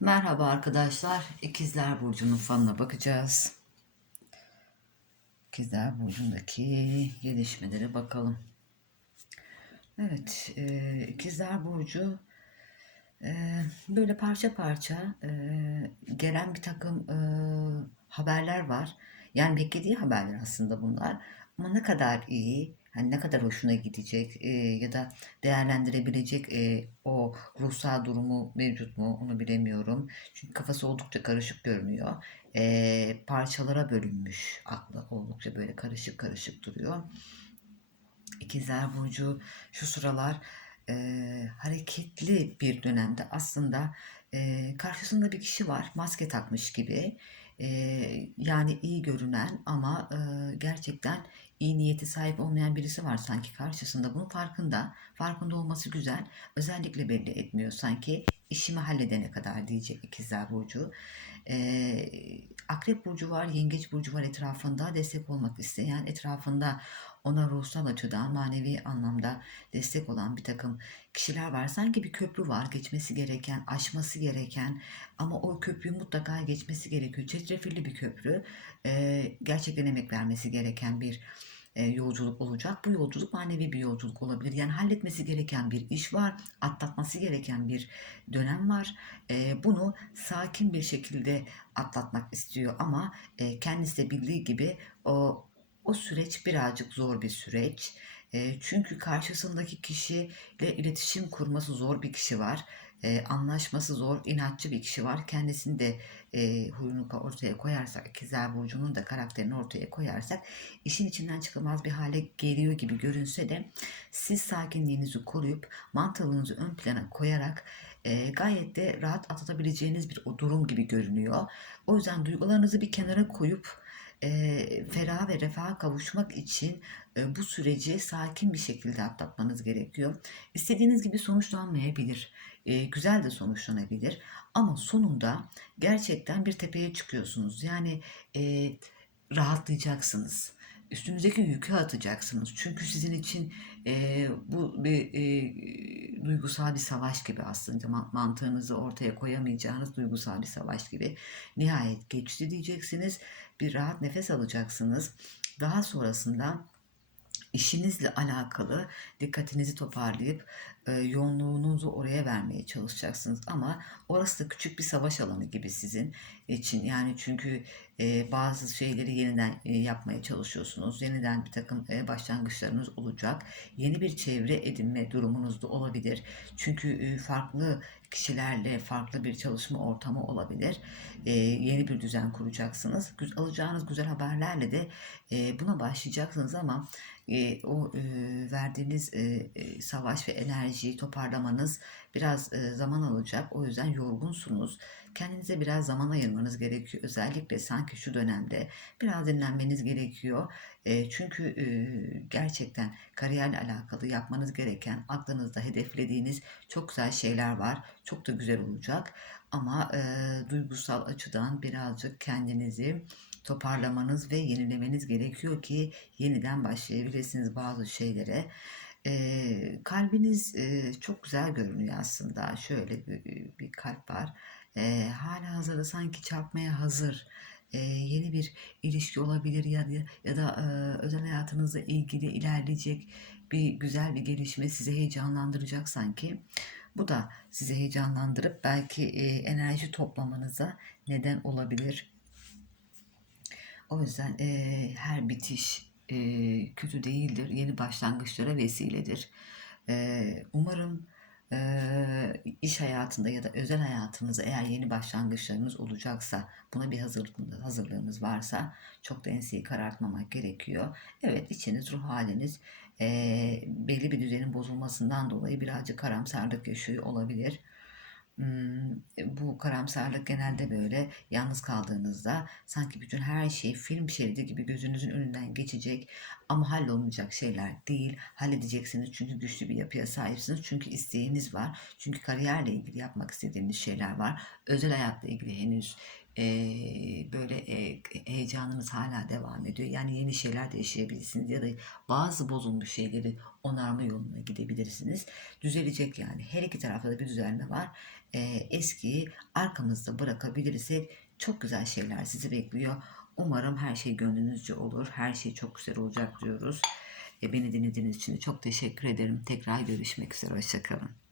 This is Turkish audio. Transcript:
Merhaba arkadaşlar. İkizler Burcu'nun falına bakacağız. İkizler Burcu'ndaki gelişmelere bakalım. Evet, e, İkizler Burcu e, böyle parça parça e, gelen bir takım e, haberler var. Yani beklediği haberler aslında bunlar. Ama ne kadar iyi, hani ne kadar hoşuna gidecek e, ya da değerlendirebilecek e, o ruhsal durumu mevcut mu onu bilemiyorum. Çünkü kafası oldukça karışık görünüyor. E, parçalara bölünmüş aklı oldukça böyle karışık karışık duruyor. İkizler Burcu şu sıralar e, hareketli bir dönemde aslında e, karşısında bir kişi var maske takmış gibi Yani iyi görünen ama gerçekten iyi niyeti sahip olmayan birisi var sanki karşısında. Bunun farkında farkında olması güzel. Özellikle belli etmiyor sanki. İşimi halledene kadar diyecek İkizler Burcu. Akrep Burcu var Yengeç Burcu var etrafında destek olmak isteyen etrafında ona ruhsal açıdan manevi anlamda destek olan bir takım kişiler var. Sanki bir köprü var geçmesi gereken, aşması gereken ama o köprüyü mutlaka geçmesi gerekiyor. Çetrefilli bir köprü. Ee, gerçekten emek vermesi gereken bir e, yolculuk olacak. Bu yolculuk manevi bir yolculuk olabilir. Yani halletmesi gereken bir iş var, atlatması gereken bir dönem var. E, bunu sakin bir şekilde atlatmak istiyor ama e, kendisi de bildiği gibi o o süreç birazcık zor bir süreç. Çünkü karşısındaki kişiyle iletişim kurması zor bir kişi var. Anlaşması zor, inatçı bir kişi var. Kendisini de e, huyunu ortaya koyarsak, ikizler burcunun da karakterini ortaya koyarsak işin içinden çıkılmaz bir hale geliyor gibi görünse de siz sakinliğinizi koruyup mantığınızı ön plana koyarak gayet de rahat atlatabileceğiniz bir o durum gibi görünüyor. O yüzden duygularınızı bir kenara koyup e, ferah ve refaha kavuşmak için e, bu süreci sakin bir şekilde atlatmanız gerekiyor. İstediğiniz gibi sonuçlanmayabilir. E, güzel de sonuçlanabilir. Ama sonunda gerçekten bir tepeye çıkıyorsunuz. Yani e, rahatlayacaksınız. Üstünüzdeki yükü atacaksınız. Çünkü sizin için e, bu bir e, duygusal bir savaş gibi aslında mantığınızı ortaya koyamayacağınız duygusal bir savaş gibi. Nihayet geçti diyeceksiniz. Bir rahat nefes alacaksınız. Daha sonrasında işinizle alakalı dikkatinizi toparlayıp e, yoğunluğunuzu oraya vermeye çalışacaksınız. Ama orası da küçük bir savaş alanı gibi sizin için. Yani çünkü bazı şeyleri yeniden yapmaya çalışıyorsunuz. Yeniden bir takım başlangıçlarınız olacak. Yeni bir çevre edinme durumunuz da olabilir. Çünkü farklı kişilerle farklı bir çalışma ortamı olabilir. Yeni bir düzen kuracaksınız. Alacağınız güzel haberlerle de buna başlayacaksınız ama o verdiğiniz savaş ve enerjiyi toparlamanız biraz e, zaman alacak. O yüzden yorgunsunuz. Kendinize biraz zaman ayırmanız gerekiyor. Özellikle sanki şu dönemde biraz dinlenmeniz gerekiyor. E, çünkü e, gerçekten kariyerle alakalı yapmanız gereken, aklınızda hedeflediğiniz çok güzel şeyler var. Çok da güzel olacak. Ama duygusal açıdan birazcık kendinizi toparlamanız ve yenilemeniz gerekiyor ki yeniden başlayabilirsiniz bazı şeylere. Kalbiniz çok güzel görünüyor aslında. Şöyle bir, kalp var. Hala hazırda sanki çarpmaya hazır. Yeni bir ilişki olabilir ya, ya da özel hayatınızla ilgili ilerleyecek bir güzel bir gelişme sizi heyecanlandıracak sanki. Bu da sizi heyecanlandırıp belki enerji toplamanıza neden olabilir. O yüzden e, her bitiş e, kötü değildir. Yeni başlangıçlara vesiledir. E, umarım e, iş hayatında ya da özel hayatınızda eğer yeni başlangıçlarınız olacaksa buna bir hazırlığınız, hazırlığınız varsa çok da enseyi karartmamak gerekiyor. Evet içiniz ruh haliniz e, belli bir düzenin bozulmasından dolayı birazcık karamsarlık yaşıyor olabilir. Bu karamsarlık genelde böyle yalnız kaldığınızda sanki bütün her şey film şeridi gibi gözünüzün önünden geçecek Ama hallolmayacak şeyler değil. Halledeceksiniz çünkü güçlü bir yapıya sahipsiniz. Çünkü isteğiniz var. Çünkü kariyerle ilgili yapmak istediğiniz şeyler var. Özel hayatla ilgili henüz eee, böyle eee, heyecanınız hala devam ediyor. Yani yeni şeyler de yaşayabilirsiniz ya da bazı bozulmuş şeyleri onarma yoluna gidebilirsiniz. Düzelecek yani. Her iki tarafta da bir düzelme var. Eee, eskiyi arkamızda bırakabilirsek çok güzel şeyler sizi bekliyor. Umarım her şey gönlünüzce olur. Her şey çok güzel olacak diyoruz. E, beni dinlediğiniz için çok teşekkür ederim. Tekrar görüşmek üzere. Hoşçakalın.